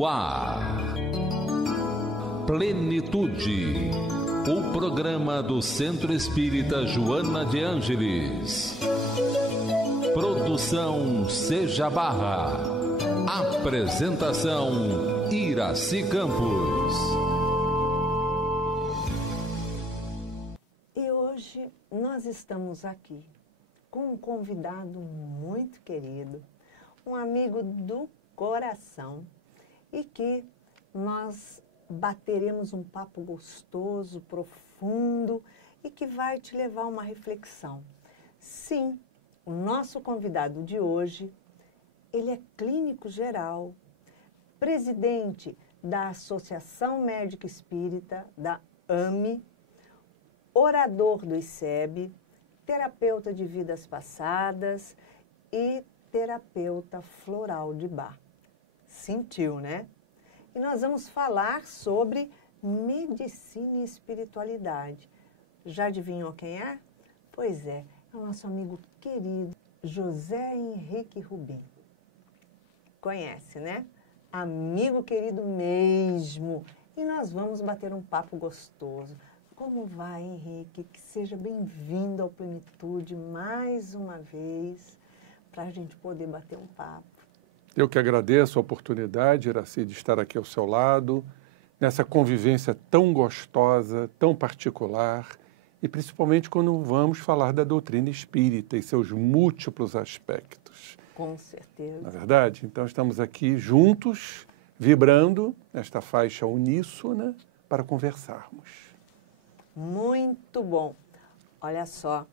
No ar, Plenitude, o programa do Centro Espírita Joana de Ângeles. Produção Seja Barra. Apresentação Iraci Campos. E hoje nós estamos aqui com um convidado muito querido, um amigo do coração, e que nós bateremos um papo gostoso, profundo e que vai te levar a uma reflexão. Sim, o nosso convidado de hoje, ele é clínico geral, presidente da Associação Médica Espírita, da AME, orador do ICEB, terapeuta de vidas passadas e terapeuta floral de Bach. Sentiu, né? E nós vamos falar sobre medicina e espiritualidade. Já adivinhou quem é? Pois é o nosso amigo querido José Henrique Rubim. Conhece, né? Amigo querido mesmo. E nós vamos bater um papo gostoso. Como vai, Henrique? Que seja bem-vindo ao Plenitude mais uma vez, para a gente poder bater um papo. Eu que agradeço a oportunidade, Iraci, de estar aqui ao seu lado, nessa convivência tão gostosa, tão particular, e principalmente quando vamos falar da doutrina espírita e seus múltiplos aspectos. Com certeza. Na verdade? Então estamos aqui juntos, vibrando nesta faixa uníssona para conversarmos. Muito bom. Olha só,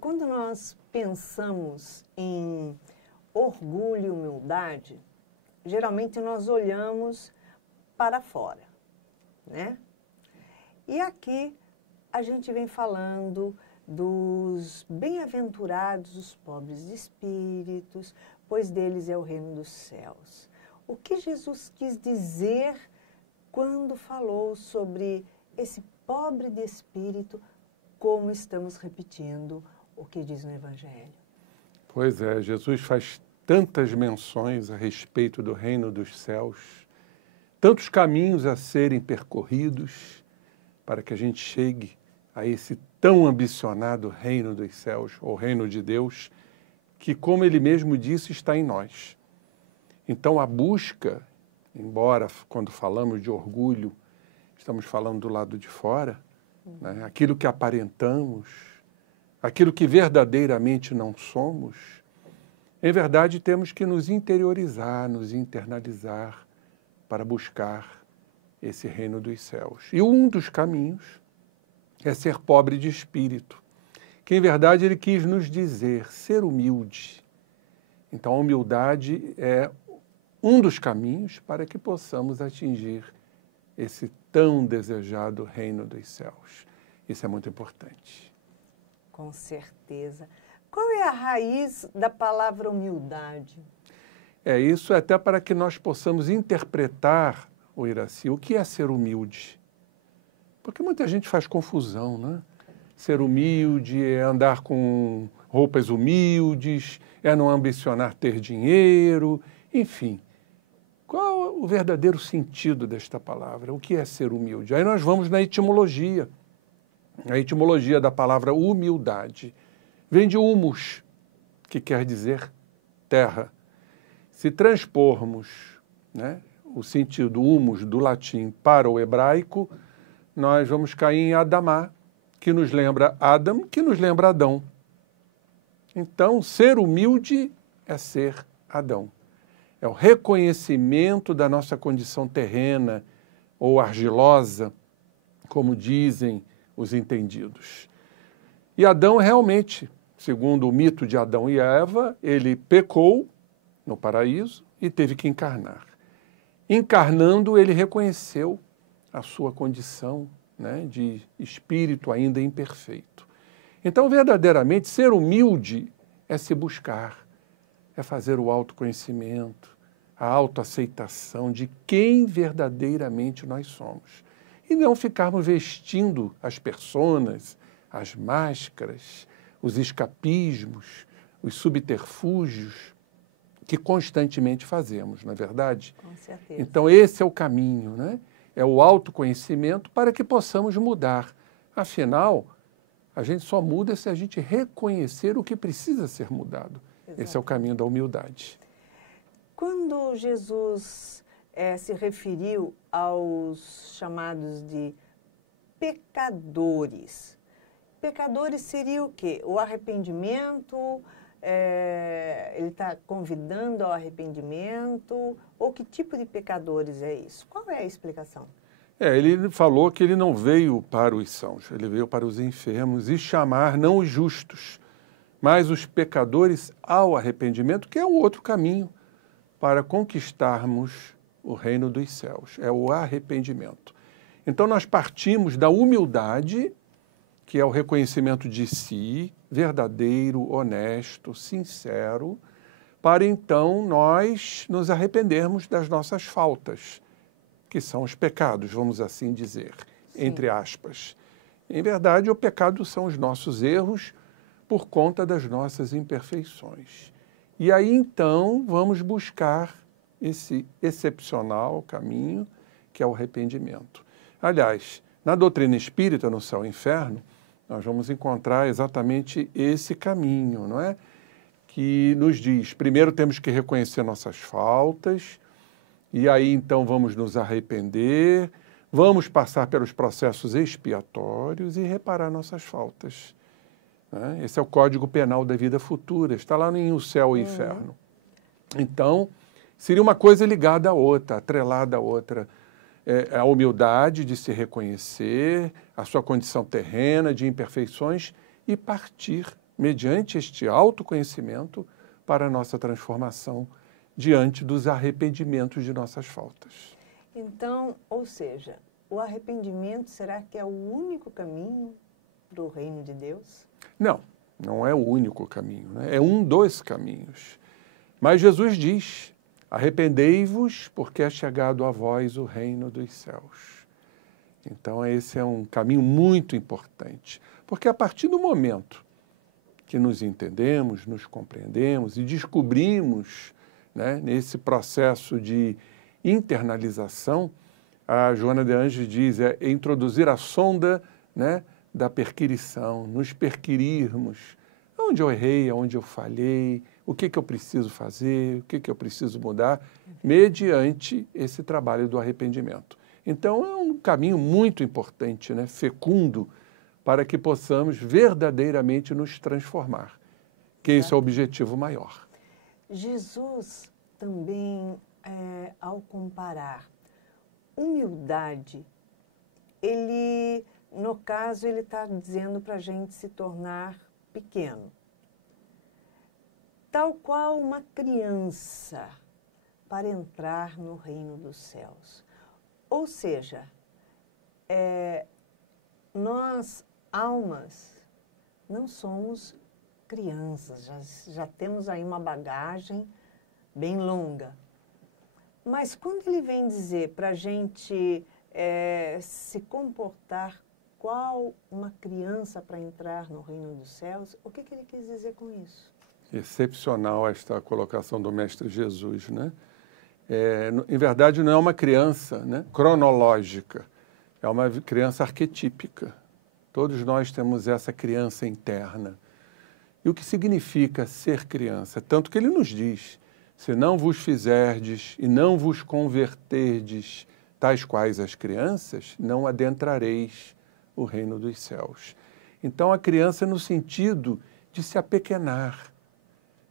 quando nós pensamos em orgulho e humildade, geralmente nós olhamos para fora, né? E aqui a gente vem falando dos bem-aventurados, os pobres de espíritos, pois deles é o reino dos céus. O que Jesus quis dizer quando falou sobre esse pobre de espírito, como estamos repetindo o que diz no Evangelho? Pois é, Jesus faz tantas menções a respeito do reino dos céus, tantos caminhos a serem percorridos para que a gente chegue a esse tão ambicionado reino dos céus, ou reino de Deus, que, como ele mesmo disse, está em nós. Então a busca, embora quando falamos de orgulho, estamos falando do lado de fora, né? Aquilo que aparentamos, aquilo que verdadeiramente não somos, em verdade temos que nos interiorizar, nos internalizar para buscar esse reino dos céus. E um dos caminhos é ser pobre de espírito, que em verdade ele quis nos dizer, ser humilde. Então a humildade é um dos caminhos para que possamos atingir esse tão desejado reino dos céus. Isso é muito importante. Com certeza. Qual é a raiz da palavra humildade? Isso até para que nós possamos interpretar, o Iraci, o que é ser humilde. Porque muita gente faz confusão, né? Ser humilde é andar com roupas humildes, é não ambicionar ter dinheiro, enfim. Qual é o verdadeiro sentido desta palavra? O que é ser humilde? Aí nós vamos na etimologia. A etimologia da palavra humildade vem de humus, que quer dizer terra. Se transpormos, né, o sentido humus do latim para o hebraico, nós vamos cair em Adamá, que nos lembra Adam, que nos lembra Adão. Então, ser humilde é ser Adão. É o reconhecimento da nossa condição terrena ou argilosa, como dizem os entendidos. E Adão realmente, segundo o mito de Adão e Eva, ele pecou no paraíso e teve que encarnar. Encarnando, ele reconheceu a sua condição, né, de espírito ainda imperfeito. Então, verdadeiramente, ser humilde é se buscar, é fazer o autoconhecimento, a autoaceitação de quem verdadeiramente nós somos. E não ficarmos vestindo as personas, as máscaras, os escapismos, os subterfúgios que constantemente fazemos, não é verdade? Com certeza. Então, esse é o caminho, né? É o autoconhecimento para que possamos mudar. Afinal, a gente só muda se a gente reconhecer o que precisa ser mudado. Exato. Esse é o caminho da humildade. Quando Jesus se referiu aos chamados de pecadores, pecadores seria o quê? O arrependimento, ele está convidando ao arrependimento, ou que tipo de pecadores é isso? Qual é a explicação? Ele falou que ele não veio para os sãos, ele veio para os enfermos e chamar não os justos, mas os pecadores ao arrependimento, que é o outro caminho para conquistarmos o reino dos céus, é o arrependimento. Então nós partimos da humildade, que é o reconhecimento de si, verdadeiro, honesto, sincero, para então nós nos arrependermos das nossas faltas, que são os pecados, vamos assim dizer, Sim. entre aspas. Em verdade, o pecado são os nossos erros por conta das nossas imperfeições. E aí, então, vamos buscar esse excepcional caminho, que é o arrependimento. Aliás, na doutrina espírita, no Céu e Inferno, nós vamos encontrar exatamente esse caminho, não é? Que nos diz, primeiro temos que reconhecer nossas faltas, e aí então vamos nos arrepender, vamos passar pelos processos expiatórios e reparar nossas faltas. Né? Esse é o Código Penal da Vida Futura, está lá em O Céu e o Inferno. Então, seria uma coisa ligada à outra, atrelada à outra. A humildade de se reconhecer, a sua condição terrena de imperfeições e partir, mediante este autoconhecimento, para a nossa transformação diante dos arrependimentos de nossas faltas. Então, ou seja, o arrependimento será que é o único caminho para o reino de Deus? Não, não é o único caminho, né? É um dos caminhos. Mas Jesus diz, arrependei-vos porque é chegado a vós o reino dos céus. Então esse é um caminho muito importante, porque a partir do momento que nos entendemos, nos compreendemos e descobrimos, né, nesse processo de internalização, a Joana de Ângeles diz, introduzir a sonda, né, da perquirição, nos perquirirmos, onde eu errei, onde eu falhei, o que eu preciso fazer, o que eu preciso mudar, mediante esse trabalho do arrependimento. Então é um caminho muito importante, né, fecundo, para que possamos verdadeiramente nos transformar, que esse é o objetivo maior. Jesus também, ao comparar humildade, ele, no caso, ele está dizendo para a gente se tornar pequeno. Tal qual uma criança para entrar no reino dos céus. Ou seja, nós, almas, não somos crianças, já temos aí uma bagagem bem longa. Mas quando ele vem dizer para a gente se comportar qual uma criança para entrar no reino dos céus, o que ele quis dizer com isso? Excepcional esta colocação do Mestre Jesus, né? Em verdade, não é uma criança, né, cronológica, é uma criança arquetípica. Todos nós temos essa criança interna. E o que significa ser criança? Tanto que ele nos diz, se não vos fizerdes e não vos converterdes tais quais as crianças, não adentrareis o reino dos céus. Então, a criança no sentido de se apequenar,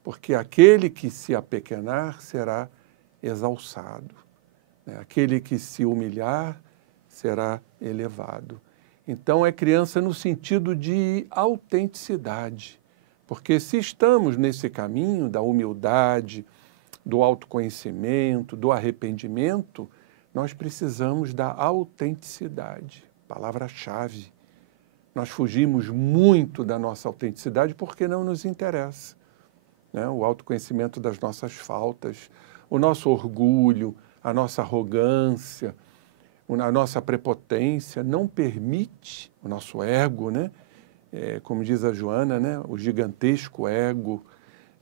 porque aquele que se apequenar será exalçado, né? Aquele que se humilhar será elevado. Então, é criança no sentido de autenticidade, porque se estamos nesse caminho da humildade, do autoconhecimento, do arrependimento, nós precisamos da autenticidade, palavra-chave. Nós fugimos muito da nossa autenticidade porque não nos interessa, né? O autoconhecimento das nossas faltas, o nosso orgulho, a nossa arrogância, a nossa prepotência não permite, o nosso ego, né? Como diz a Joana, né? O gigantesco ego,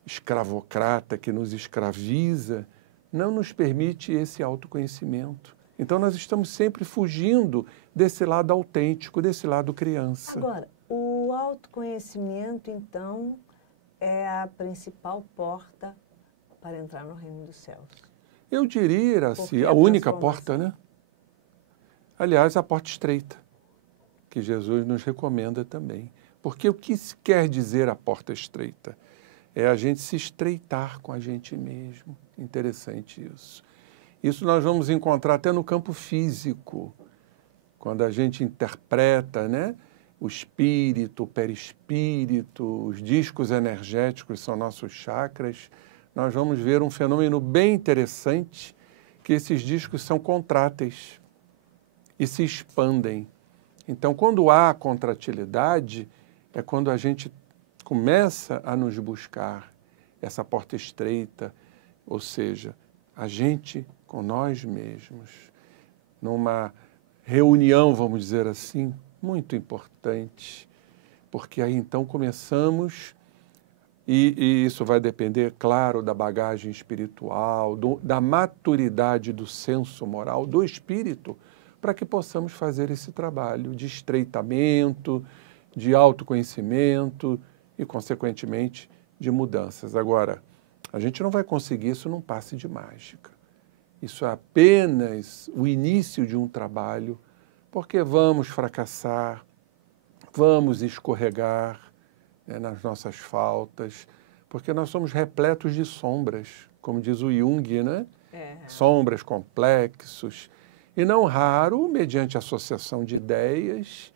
escravocrata que nos escraviza, não nos permite esse autoconhecimento. Então, nós estamos sempre fugindo desse lado autêntico, desse lado criança. Agora, o autoconhecimento, então, é a principal porta para entrar no reino dos céus. Eu diria, assim, Porque a única porta, né? Aliás, a porta estreita, que Jesus nos recomenda também. Porque o que quer dizer a porta estreita? É a gente se estreitar com a gente mesmo. Interessante isso. Isso nós vamos encontrar até no campo físico, quando a gente interpreta, né, o espírito, o perispírito, os discos energéticos são nossos chakras, nós vamos ver um fenômeno bem interessante, que esses discos são contráteis e se expandem. Então, quando há contratilidade, é quando a gente começa a nos buscar essa porta estreita, ou seja, a gente com nós mesmos, numa reunião, vamos dizer assim, muito importante, porque aí então começamos, e isso vai depender, claro, da bagagem espiritual, da maturidade do senso moral, do espírito, para que possamos fazer esse trabalho de estreitamento, de autoconhecimento e, consequentemente, de mudanças. Agora, a gente não vai conseguir isso num passe de mágica. Isso é apenas o início de um trabalho, porque vamos fracassar, vamos escorregar, né, nas nossas faltas, porque nós somos repletos de sombras, como diz o Jung, né? Sombras, complexos, e não raro, mediante associação de ideias,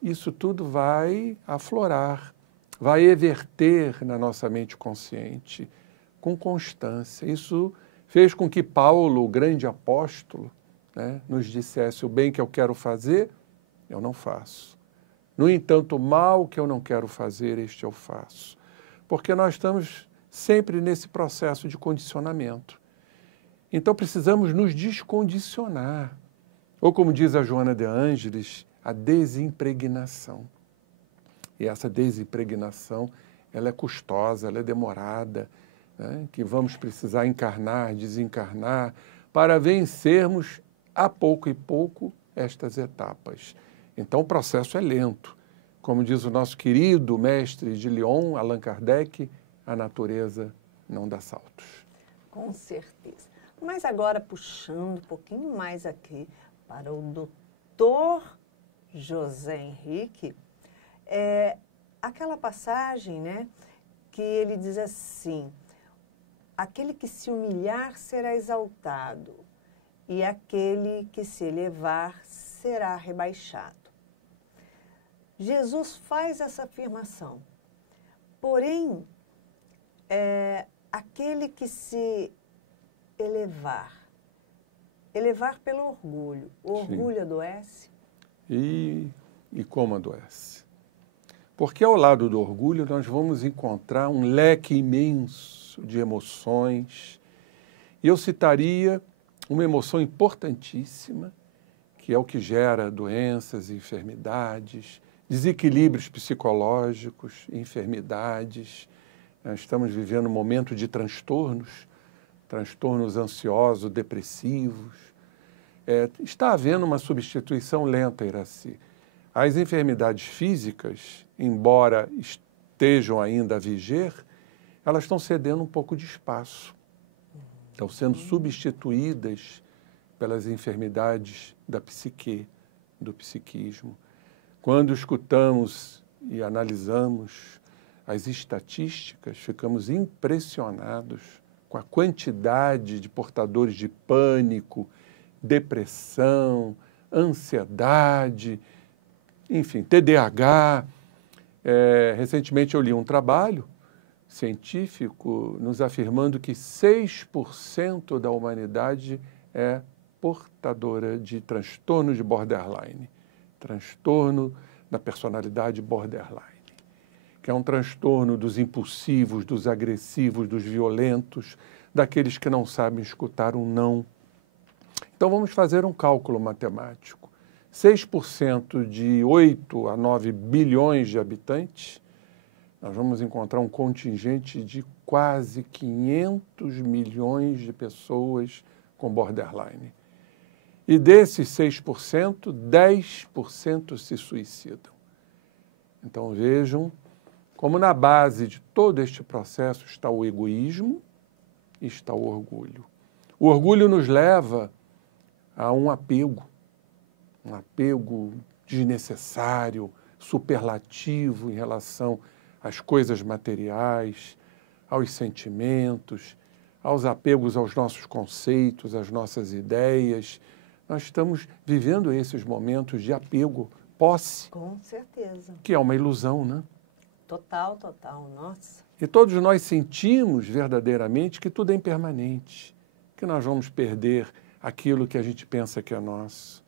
isso tudo vai aflorar, vai everter na nossa mente consciente, com constância. Isso fez com que Paulo, o grande apóstolo, né, nos dissesse: o bem que eu quero fazer, eu não faço. No entanto, o mal que eu não quero fazer, este eu faço. Porque nós estamos sempre nesse processo de condicionamento. Então, precisamos nos descondicionar. Ou, como diz a Joana de Ângeles, a desimpregnação. E essa desimpregnação, ela é custosa, ela é demorada, né? Que vamos precisar encarnar, desencarnar, para vencermos a pouco e pouco estas etapas. Então, o processo é lento. Como diz o nosso querido mestre de Lyon, Allan Kardec, a natureza não dá saltos. Com certeza. Mas agora, puxando um pouquinho mais aqui para o doutor José Henrique, aquela passagem, né, que ele diz assim: aquele que se humilhar será exaltado, e aquele que se elevar será rebaixado. Jesus faz essa afirmação. Porém, aquele que se elevar pelo orgulho, o orgulho Sim. adoece? E como adoece? Porque ao lado do orgulho nós vamos encontrar um leque imenso de emoções. E eu citaria uma emoção importantíssima, que é o que gera doenças, enfermidades, desequilíbrios psicológicos, enfermidades. Nós estamos vivendo um momento de transtornos ansiosos, depressivos. Está havendo uma substituição lenta, Iraci. As enfermidades físicas, embora estejam ainda a viger, elas estão cedendo um pouco de espaço. Estão sendo substituídas pelas enfermidades da psique, do psiquismo. Quando escutamos e analisamos as estatísticas, ficamos impressionados com a quantidade de portadores de pânico, depressão, ansiedade, enfim, TDAH. Recentemente eu li um trabalho científico nos afirmando que 6% da humanidade é portadora de transtorno de borderline, transtorno da personalidade borderline, que é um transtorno dos impulsivos, dos agressivos, dos violentos, daqueles que não sabem escutar um não. Então vamos fazer um cálculo matemático. 6% de 8 a 9 bilhões de habitantes nós vamos encontrar um contingente de quase 500 milhões de pessoas com borderline. E desses 6%, 10% se suicidam. Então vejam como na base de todo este processo está o egoísmo e está o orgulho. O orgulho nos leva a um apego desnecessário, superlativo em relação às coisas materiais, aos sentimentos, aos apegos aos nossos conceitos, às nossas ideias. Nós estamos vivendo esses momentos de apego, posse. Com certeza. Que é uma ilusão, né? Total, total, nossa. E todos nós sentimos verdadeiramente que tudo é impermanente, que nós vamos perder aquilo que a gente pensa que é nosso,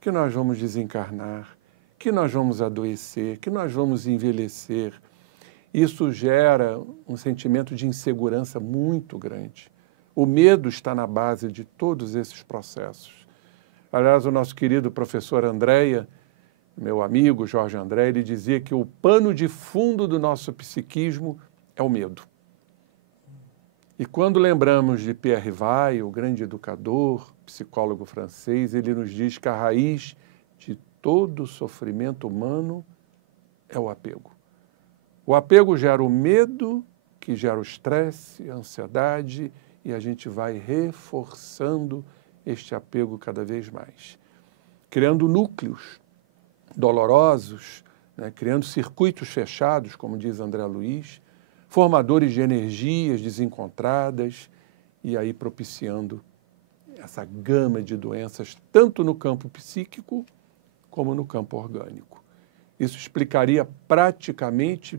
que nós vamos desencarnar, que nós vamos adoecer, que nós vamos envelhecer. Isso gera um sentimento de insegurança muito grande. O medo está na base de todos esses processos. Aliás, o nosso querido professor Andréia, meu amigo Jorge André, ele dizia que o pano de fundo do nosso psiquismo é o medo. E quando lembramos de Pierre Rivail, o grande educador, psicólogo francês, ele nos diz que a raiz de todo sofrimento humano é o apego. O apego gera o medo, que gera o estresse, a ansiedade, e a gente vai reforçando este apego cada vez mais, criando núcleos dolorosos, né, criando circuitos fechados, como diz André Luiz, formadores de energias desencontradas e aí propiciando essa gama de doenças, tanto no campo psíquico como no campo orgânico. Isso explicaria praticamente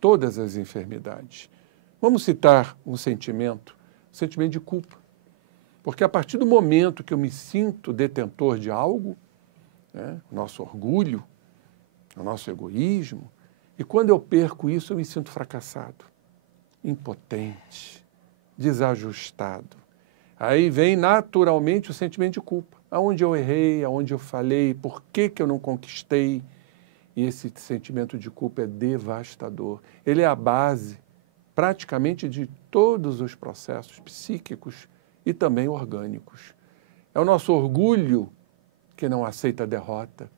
todas as enfermidades. Vamos citar um sentimento de culpa. Porque a partir do momento que eu me sinto detentor de algo, né, o nosso orgulho, o nosso egoísmo, e quando eu perco isso, eu me sinto fracassado, impotente, desajustado. Aí vem naturalmente o sentimento de culpa. Aonde eu errei, aonde eu falhei, por que eu não conquistei? E esse sentimento de culpa é devastador. Ele é a base, praticamente, de todos os processos psíquicos e também orgânicos. É o nosso orgulho que não aceita a derrota,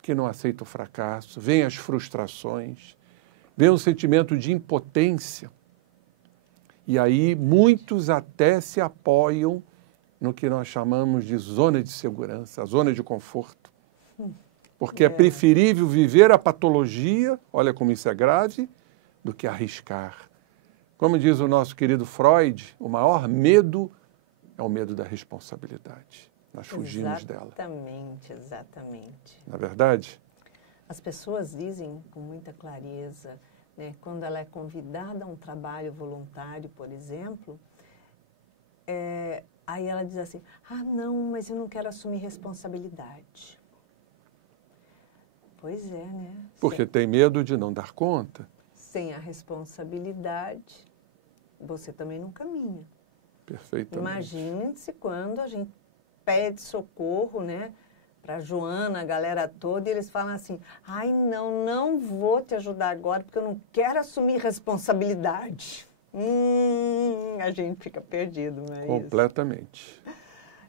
que não aceita o fracasso, vem as frustrações, vem um sentimento de impotência. E aí muitos até se apoiam no que nós chamamos de zona de segurança, a zona de conforto. Porque é preferível viver a patologia, olha como isso é grave, do que arriscar. Como diz o nosso querido Freud, o maior medo é o medo da responsabilidade. Nós fugimos dela. Exatamente, exatamente. Não é verdade? As pessoas dizem com muita clareza, né, quando ela é convidada a um trabalho voluntário, por exemplo, aí ela diz assim, não, mas eu não quero assumir responsabilidade. Pois é, né? Porque tem medo de não dar conta. Sem a responsabilidade, você também não caminha. Perfeitamente. Imagine-se quando a gente pede socorro, né, para Joana, a galera toda, e eles falam assim, não vou te ajudar agora porque eu não quero assumir responsabilidade. A gente fica perdido, não é isso? Completamente.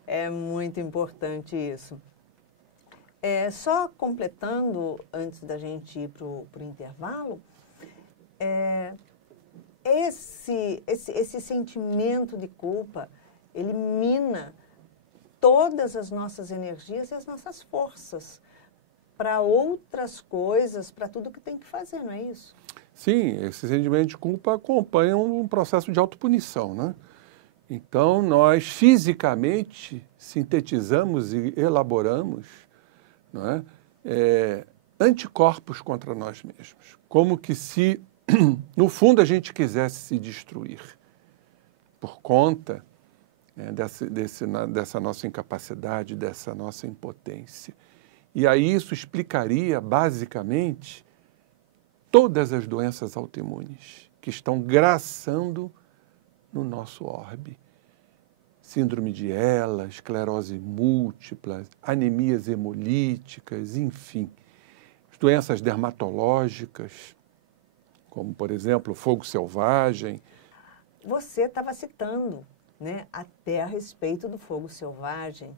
É muito importante isso. Só completando, antes da gente ir para o intervalo, esse sentimento de culpa, ele mina todas as nossas energias e as nossas forças para outras coisas, para tudo que tem que fazer, não é isso? Sim, esse sentimento de culpa acompanha um processo de autopunição, né? Então, nós fisicamente sintetizamos e elaboramos, não é? Anticorpos contra nós mesmos, como que se, no fundo, a gente quisesse se destruir por conta dessa nossa incapacidade, dessa nossa impotência. E aí isso explicaria, basicamente, todas as doenças autoimunes que estão graçando no nosso orbe. Síndrome de ELA, esclerose múltipla, anemias hemolíticas, enfim. Doenças dermatológicas, como, por exemplo, o fogo selvagem. Você estava citando, né, até a respeito do fogo selvagem.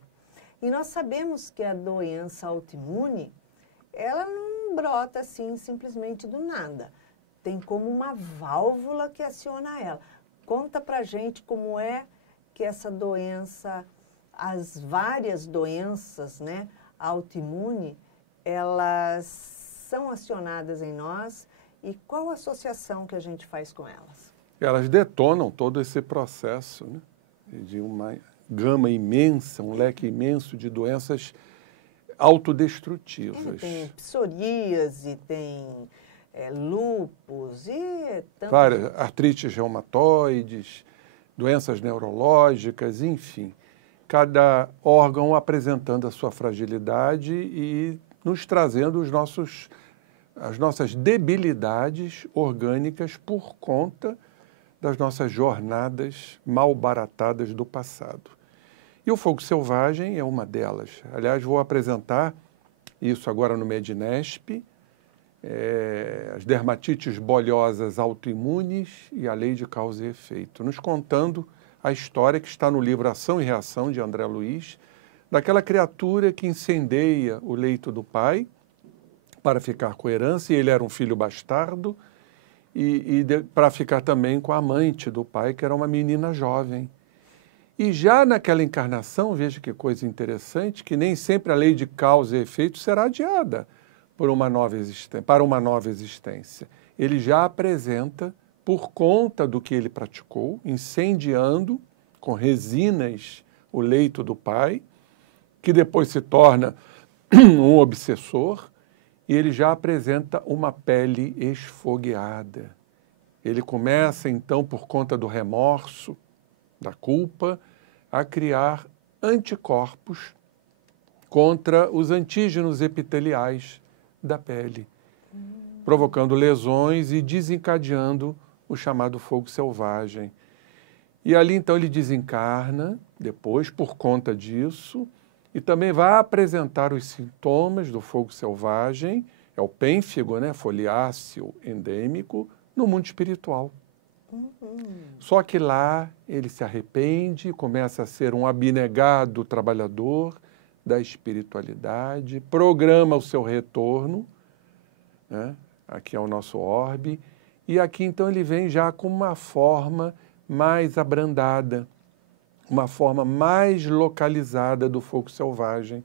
E nós sabemos que a doença autoimune, ela não brota assim simplesmente do nada. Tem como uma válvula que aciona ela. Conta pra gente como é que essa doença, as várias doenças, né, autoimune, elas são acionadas em nós e qual a associação que a gente faz com elas? Elas detonam todo esse processo, né, de uma gama imensa, um leque imenso de doenças autodestrutivas. Tem psoríase, tem lúpus e tantas... Várias, artrites reumatoides, doenças neurológicas, enfim. Cada órgão apresentando a sua fragilidade e nos trazendo as nossas debilidades orgânicas por conta das nossas jornadas malbaratadas do passado. E o fogo selvagem é uma delas. Aliás, vou apresentar isso agora no Medinesp, as dermatites bolhosas autoimunes e a lei de causa e efeito, nos contando a história que está no livro Ação e Reação, de André Luiz, daquela criatura que incendeia o leito do pai para ficar com a herança, e ele era um filho bastardo, para ficar também com a amante do pai, que era uma menina jovem. E já naquela encarnação, veja que coisa interessante, que nem sempre a lei de causa e efeito será adiada para uma nova existência. Ele já apresenta, por conta do que ele praticou, incendiando com resinas o leito do pai, que depois se torna um obsessor, e ele já apresenta uma pele esfogueada. Ele começa, então, por conta do remorso, da culpa, a criar anticorpos contra os antígenos epiteliais da pele, provocando lesões e desencadeando o chamado fogo selvagem. E ali, então, ele desencarna, depois, por conta disso, e também vai apresentar os sintomas do fogo selvagem, é o pênfigo, né, foliáceo endêmico, no mundo espiritual. Só que lá ele se arrepende, começa a ser um abnegado trabalhador da espiritualidade, programa o seu retorno, né, aqui é o nosso orbe, e aqui então ele vem já com uma forma mais abrandada, uma forma mais localizada do fogo selvagem,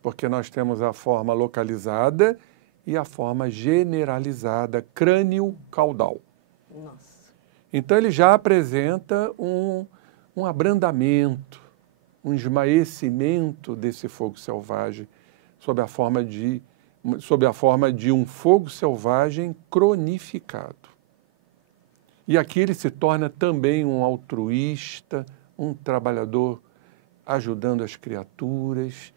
porque nós temos a forma localizada e a forma generalizada, crânio-caudal. Nossa. Então ele já apresenta um abrandamento, um esmaecimento desse fogo selvagem, sob a forma de um fogo selvagem cronificado. E aqui ele se torna também um altruísta, um trabalhador ajudando as criaturas,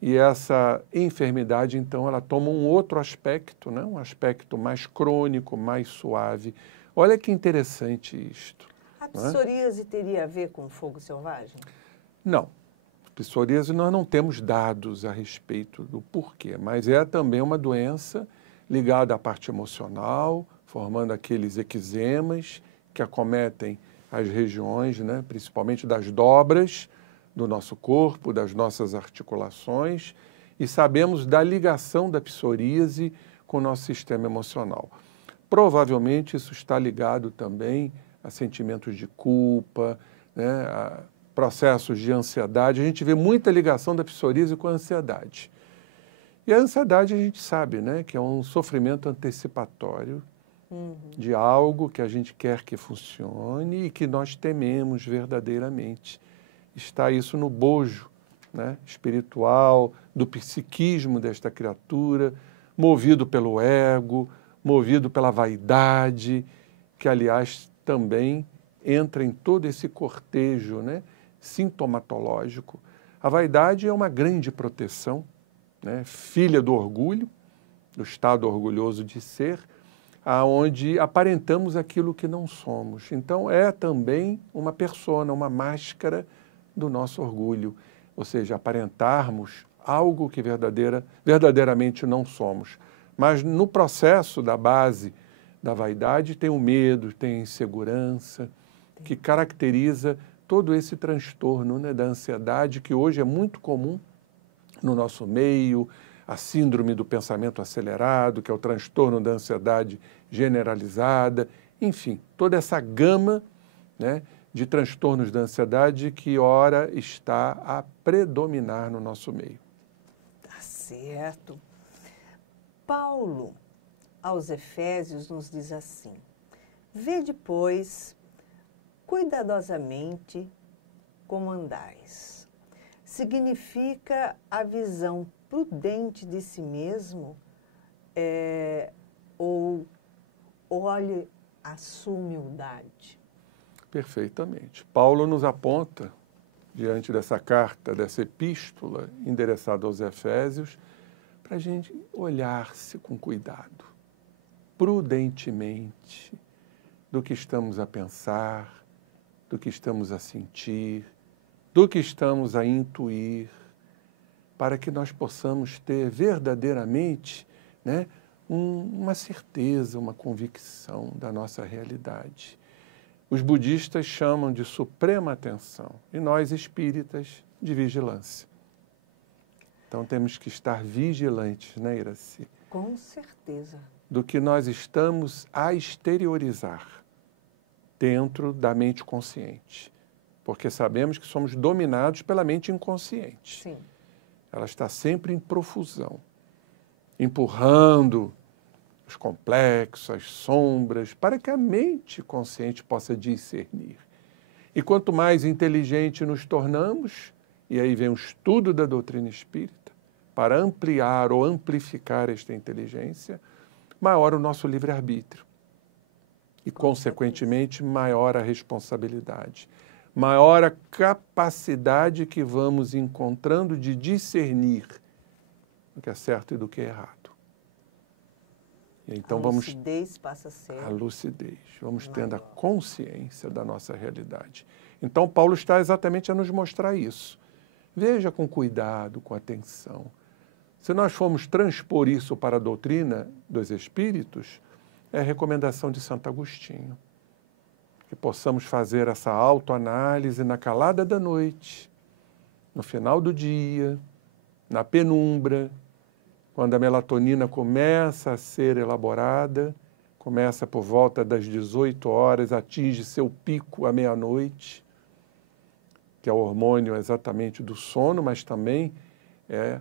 e essa enfermidade, então, ela toma um outro aspecto, né? Um aspecto mais crônico, mais suave. Olha que interessante isto. A psoríase teria a ver com fogo selvagem? Não. Psoríase nós não temos dados a respeito do porquê, mas é também uma doença ligada à parte emocional, formando aqueles eczemas que acometem as regiões, né, principalmente das dobras do nosso corpo, das nossas articulações, e sabemos da ligação da psoríase com o nosso sistema emocional. Provavelmente isso está ligado também a sentimentos de culpa, né, a processos de ansiedade. A gente vê muita ligação da psoríase com a ansiedade. E a ansiedade a gente sabe, né, que é um sofrimento antecipatório de algo que a gente quer que funcione e que nós tememos verdadeiramente. Está isso no bojo, né, espiritual, do psiquismo desta criatura, movido pelo ego, movido pela vaidade, que, aliás, também entra em todo esse cortejo, né, sintomatológico. A vaidade é uma grande proteção, né, filha do orgulho, do estado orgulhoso de ser, aonde aparentamos aquilo que não somos. Então, é também uma persona, uma máscara do nosso orgulho, ou seja, aparentarmos algo que verdadeiramente não somos. Mas no processo da base da vaidade, tem o medo, tem a insegurança, que caracteriza todo esse transtorno, né, da ansiedade, que hoje é muito comum no nosso meio, a síndrome do pensamento acelerado, que é o transtorno da ansiedade generalizada, enfim, toda essa gama, né, de transtornos da ansiedade que ora está a predominar no nosso meio. Tá certo. Paulo, aos Efésios, nos diz assim: vede, pois, cuidadosamente como andais. Significa a visão prudente de si mesmo, ou olhe a sua humildade. Perfeitamente. Paulo nos aponta, diante dessa carta, dessa epístola endereçada aos Efésios, para a gente olhar-se com cuidado, prudentemente, do que estamos a pensar, do que estamos a sentir, do que estamos a intuir, para que nós possamos ter verdadeiramente, né, uma certeza, uma convicção da nossa realidade. Os budistas chamam de suprema atenção e nós espíritas de vigilância. Então temos que estar vigilantes, né, Iraci? Com certeza. Do que nós estamos a exteriorizar dentro da mente consciente. Porque sabemos que somos dominados pela mente inconsciente. Sim. Ela está sempre em profusão, empurrando os complexos, as sombras, para que a mente consciente possa discernir. E quanto mais inteligente nos tornamos, e aí vem o estudo da doutrina espírita, para ampliar ou amplificar esta inteligência, maior o nosso livre-arbítrio. E, consequentemente, maior a responsabilidade. Maior a capacidade que vamos encontrando de discernir o que é certo e do que é errado. Então, a lucidez passa a ser a lucidez. Vamos tendo a consciência da nossa realidade. Então, Paulo está exatamente a nos mostrar isso. Veja com cuidado, com atenção. Se nós formos transpor isso para a doutrina dos Espíritos, é a recomendação de Santo Agostinho. Que possamos fazer essa autoanálise na calada da noite, no final do dia, na penumbra, quando a melatonina começa a ser elaborada, começa por volta das 18 horas, atinge seu pico à meia-noite, que é o hormônio exatamente do sono, mas também é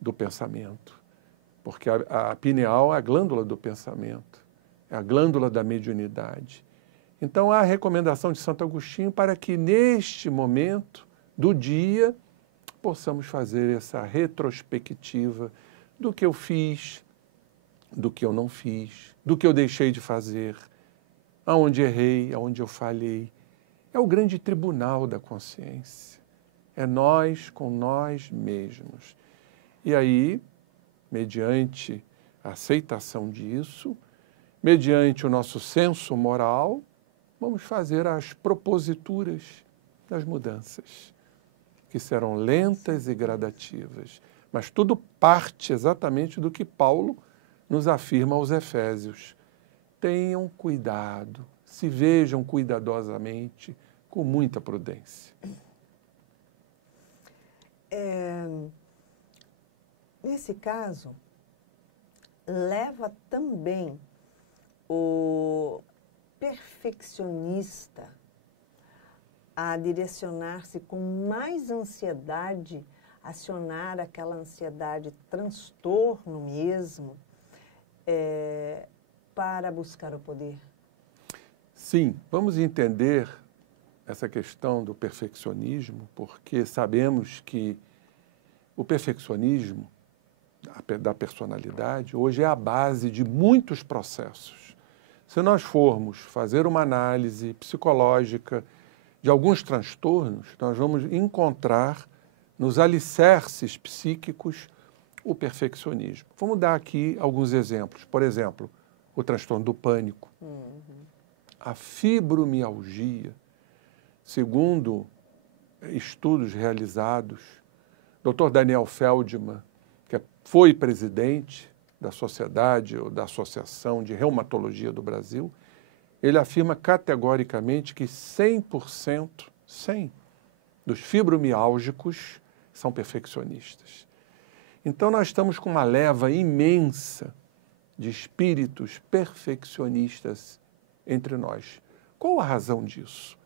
do pensamento. Porque a pineal é a glândula do pensamento, é a glândula da mediunidade. Então, há a recomendação de Santo Agostinho para que, neste momento do dia, possamos fazer essa retrospectiva do que eu fiz, do que eu não fiz, do que eu deixei de fazer, aonde errei, aonde eu falhei. É o grande tribunal da consciência. É nós com nós mesmos. E aí, mediante a aceitação disso, mediante o nosso senso moral, vamos fazer as proposituras das mudanças, que serão lentas e gradativas. Mas tudo parte exatamente do que Paulo nos afirma aos Efésios. Tenham cuidado, se vejam cuidadosamente, com muita prudência. Nesse caso, leva também o perfeccionista a direcionar-se com mais ansiedade, acionar aquela ansiedade, transtorno mesmo, para buscar o poder? Sim, vamos entender essa questão do perfeccionismo, porque sabemos que o perfeccionismo da personalidade hoje é a base de muitos processos. Se nós formos fazer uma análise psicológica de alguns transtornos, nós vamos encontrar nos alicerces psíquicos o perfeccionismo. Vamos dar aqui alguns exemplos. Por exemplo, o transtorno do pânico, a fibromialgia, segundo estudos realizados, Dr. Daniel Feldman, que foi presidente da Sociedade ou da Associação de Reumatologia do Brasil, ele afirma categoricamente que 100% dos fibromiálgicos são perfeccionistas. Então, nós estamos com uma leva imensa de espíritos perfeccionistas entre nós. Qual a razão disso?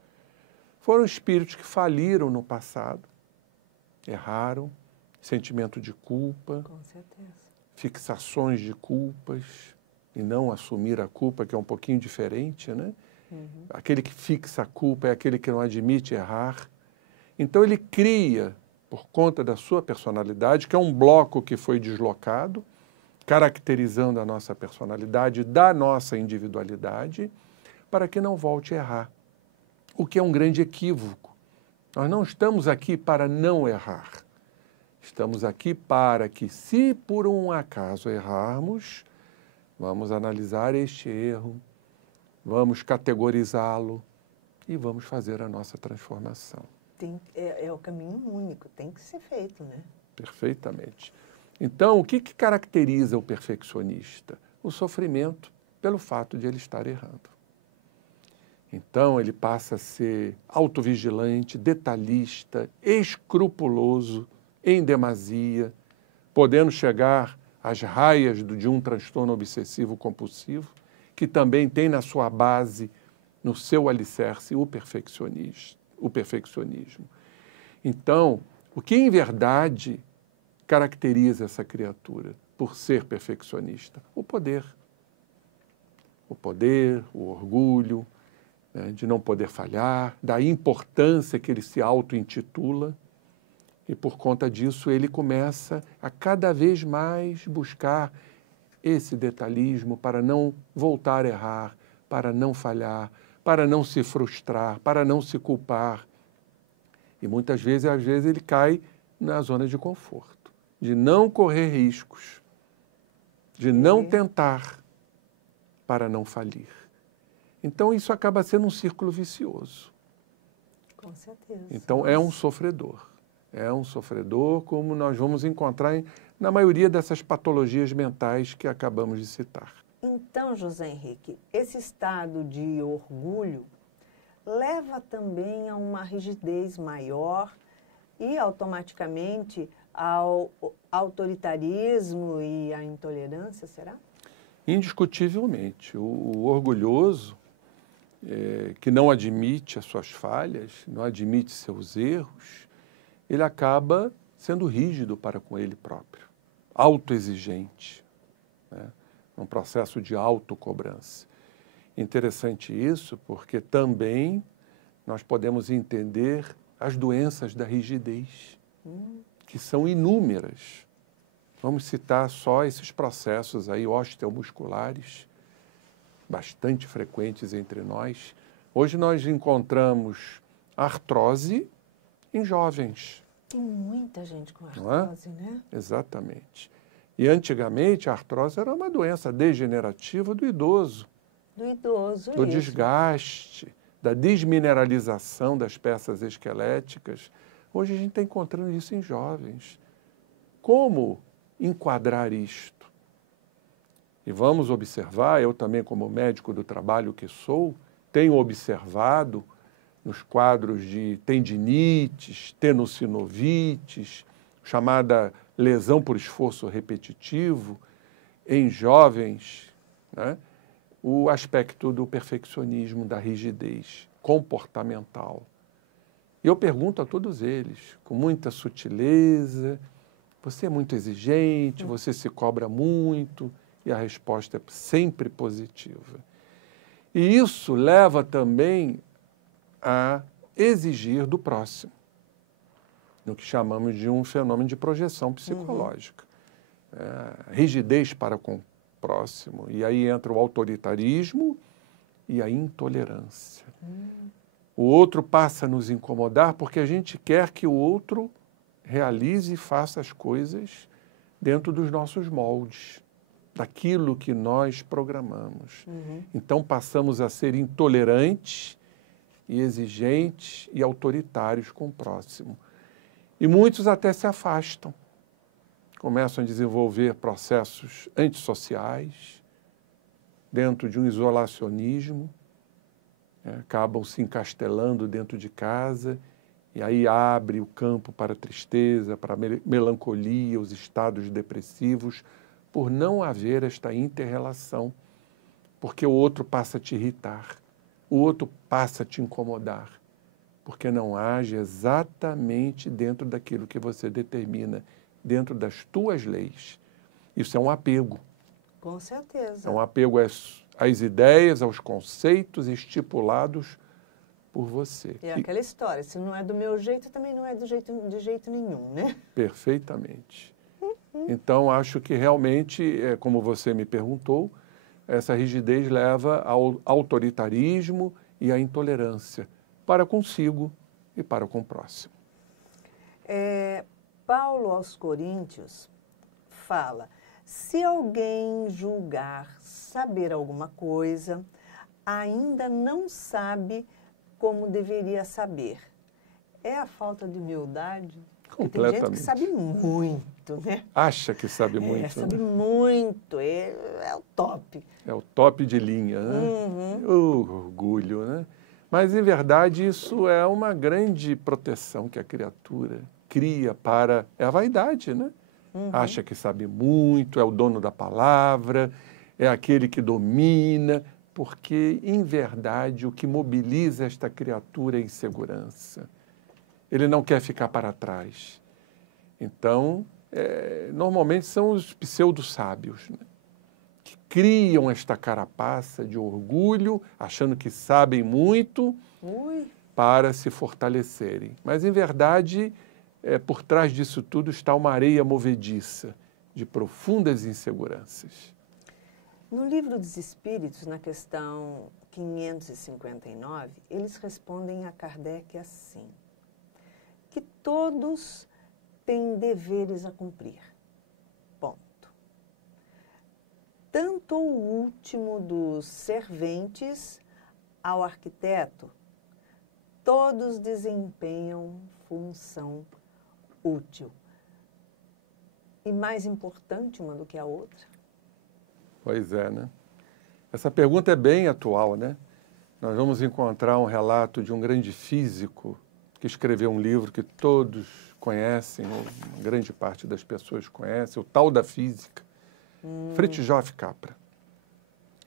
Foram espíritos que faliram no passado, erraram, sentimento de culpa, Com certeza. fixações de culpas, e não assumir a culpa, que é um pouquinho diferente, né? Aquele que fixa a culpa é aquele que não admite errar. Então ele cria, por conta da sua personalidade, que é um bloco que foi deslocado, caracterizando a nossa personalidade, da nossa individualidade, para que não volte a errar. O que é um grande equívoco. Nós não estamos aqui para não errar. Estamos aqui para que, se por um acaso errarmos, vamos analisar este erro, vamos categorizá-lo e vamos fazer a nossa transformação. É o caminho único, tem que ser feito, né? Perfeitamente. Então, o que caracteriza o perfeccionista? O sofrimento pelo fato de ele estar errando. Então, ele passa a ser autovigilante, detalhista, escrupuloso, em demasia, podendo chegar às raias de um transtorno obsessivo-compulsivo, que também tem na sua base, no seu alicerce, o perfeccionismo. Então, o que em verdade caracteriza essa criatura por ser perfeccionista? O poder. O poder, o orgulho, né, de não poder falhar, da importância que ele se auto-intitula, e por conta disso ele começa a cada vez mais buscar esse detalhismo para não voltar a errar, para não falhar, para não se frustrar, para não se culpar. E muitas vezes, às vezes, ele cai na zona de conforto, de não correr riscos, de não tentar, para não falir. Então, isso acaba sendo um círculo vicioso. Com certeza. Então, é um sofredor. É um sofredor, como nós vamos encontrar na maioria dessas patologias mentais que acabamos de citar. Então, José Henrique, esse estado de orgulho leva também a uma rigidez maior e automaticamente ao autoritarismo e à intolerância, será? Indiscutivelmente. O orgulhoso, que não admite as suas falhas, não admite seus erros, ele acaba sendo rígido para com ele próprio, autoexigente, né? Um processo de autocobrança. Interessante isso, porque também nós podemos entender as doenças da rigidez, que são inúmeras. Vamos citar só esses processos aí osteomusculares, bastante frequentes entre nós. Hoje nós encontramos artrose em jovens. Tem muita gente com artrose, né? Exatamente. E antigamente a artrose era uma doença degenerativa do idoso. Do idoso, do desgaste, da desmineralização das peças esqueléticas. Hoje a gente está encontrando isso em jovens. Como enquadrar isto? E vamos observar, eu também como médico do trabalho que sou, tenho observado nos quadros de tendinites, tenossinovites, chamada lesão por esforço repetitivo, em jovens, né, o aspecto do perfeccionismo, da rigidez comportamental. E eu pergunto a todos eles, com muita sutileza, você é muito exigente, você se cobra muito, e a resposta é sempre positiva. E isso leva também a exigir do próximo, no que chamamos de um fenômeno de projeção psicológica. Rigidez para com o próximo, e aí entra o autoritarismo e a intolerância. O outro passa a nos incomodar porque a gente quer que o outro realize e faça as coisas dentro dos nossos moldes, daquilo que nós programamos. Então passamos a ser intolerantes e exigentes e autoritários com o próximo. E muitos até se afastam. começam a desenvolver processos antissociais, dentro de um isolacionismo, acabam se encastelando dentro de casa, e aí abre o campo para a tristeza, para a melancolia, os estados depressivos, por não haver esta inter-relação, porque o outro passa a te irritar, o outro passa a te incomodar, porque não age exatamente dentro daquilo que você determina, dentro das tuas leis. Isso é um apego. Com certeza. É um apego às ideias, aos conceitos estipulados por você. É aquela história, se não é do meu jeito, também não é de jeito nenhum, né? Perfeitamente. Então, acho que realmente, como você me perguntou, essa rigidez leva ao autoritarismo e à intolerância para consigo e para com o próximo. Paulo aos Coríntios fala, se alguém julgar saber alguma coisa, ainda não sabe como deveria saber. É a falta de humildade? Porque tem gente que sabe muito, né? Acha que sabe muito. Sabe muito, é o top. É o top de linha, né? O orgulho, né? Mas, em verdade, isso é uma grande proteção que a criatura cria para... É a vaidade, né? Acha que sabe muito, é o dono da palavra, é aquele que domina, porque, em verdade, o que mobiliza esta criatura é a insegurança. Ele não quer ficar para trás. Então, normalmente são os pseudo-sábios, né? Que criam esta carapaça de orgulho, achando que sabem muito, para se fortalecerem. Mas, em verdade, por trás disso tudo está uma areia movediça de profundas inseguranças. No Livro dos Espíritos, na questão 559, eles respondem a Kardec assim, que todos têm deveres a cumprir. Ponto. Tanto o último dos serventes ao arquiteto, todos desempenham função útil. E mais importante uma do que a outra? Pois é, né? Essa pergunta é bem atual, né? Nós vamos encontrar um relato de um grande físico que escreveu um livro que todos conhecem, ou grande parte das pessoas conhece, o Tal da Física, Fritjof Capra.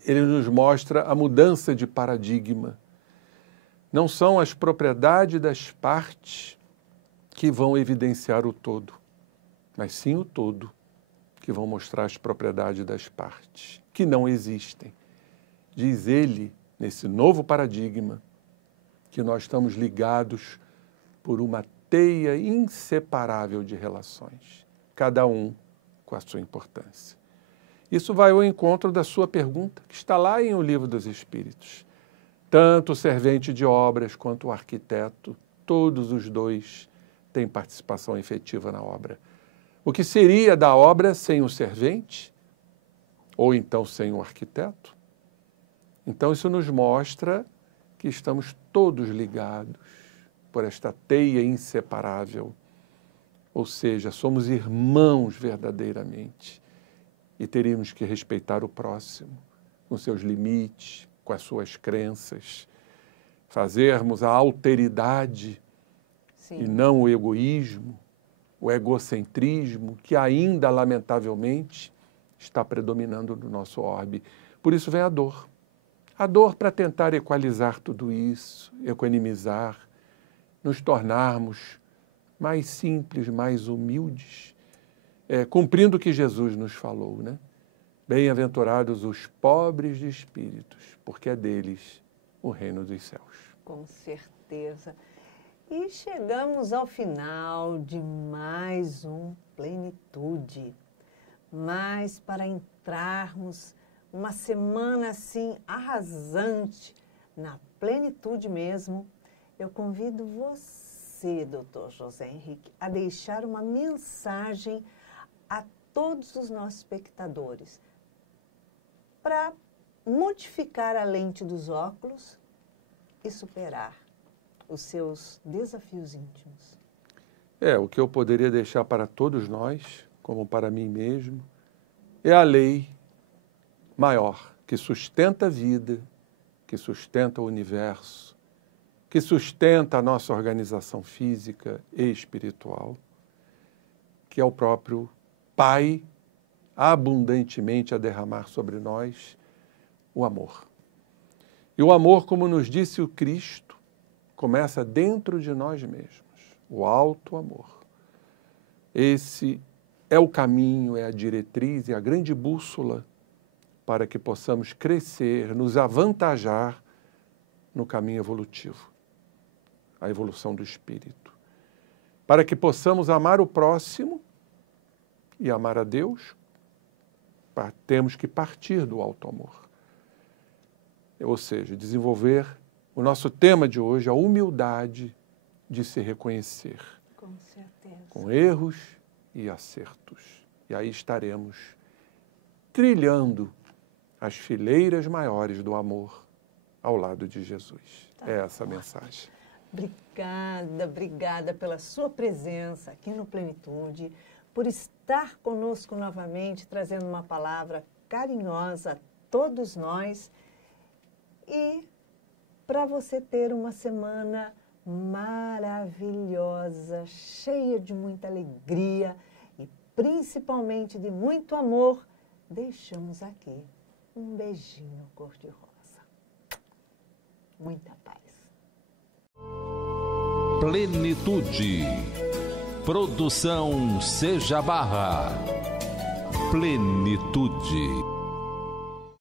Ele nos mostra a mudança de paradigma. Não são as propriedades das partes que vão evidenciar o todo, mas sim o todo que vão mostrar as propriedades das partes, que não existem. Diz ele, nesse novo paradigma, que nós estamos ligados por uma teia inseparável de relações, cada um com a sua importância. Isso vai ao encontro da sua pergunta, que está lá em O Livro dos Espíritos. Tanto o servente de obras quanto o arquiteto, todos os dois têm participação efetiva na obra. O que seria da obra sem o servente? Ou então sem o arquiteto? Então isso nos mostra que estamos todos ligados por esta teia inseparável. Ou seja, somos irmãos verdadeiramente e teríamos que respeitar o próximo, com seus limites, com as suas crenças, fazermos a alteridade e não o egoísmo, o egocentrismo, que ainda, lamentavelmente, está predominando no nosso orbe. Por isso vem a dor. A dor para tentar equalizar tudo isso, equanimizar, nos tornarmos mais simples, mais humildes, cumprindo o que Jesus nos falou, né? Bem-aventurados os pobres de espíritos, porque é deles o reino dos céus. Com certeza. E chegamos ao final de mais um Plenitude. Mas para entrarmos uma semana assim arrasante, na plenitude mesmo, eu convido você, Dr. José Henrique, a deixar uma mensagem a todos os nossos espectadores para modificar a lente dos óculos e superar os seus desafios íntimos. O que eu poderia deixar para todos nós, como para mim mesmo, é a lei maior que sustenta a vida, que sustenta o universo, que sustenta a nossa organização física e espiritual, que é o próprio Pai abundantemente a derramar sobre nós o amor. E o amor, como nos disse o Cristo, começa dentro de nós mesmos, o alto amor. Esse é o caminho, é a diretriz, é a grande bússola para que possamos crescer, nos avantajar no caminho evolutivo, a evolução do espírito. Para que possamos amar o próximo e amar a Deus, temos que partir do alto amor. Ou seja, desenvolver o nosso tema de hoje, a humildade de se reconhecer. Com certeza. Com erros e acertos. E aí estaremos trilhando as fileiras maiores do amor ao lado de Jesus. É essa a mensagem. Obrigada pela sua presença aqui no Plenitude, por estar conosco novamente, trazendo uma palavra carinhosa a todos nós e para você ter uma semana maravilhosa, cheia de muita alegria e principalmente de muito amor, deixamos aqui um beijinho cor-de-rosa. Muita paz. Plenitude. Produção Seja Barra. Plenitude.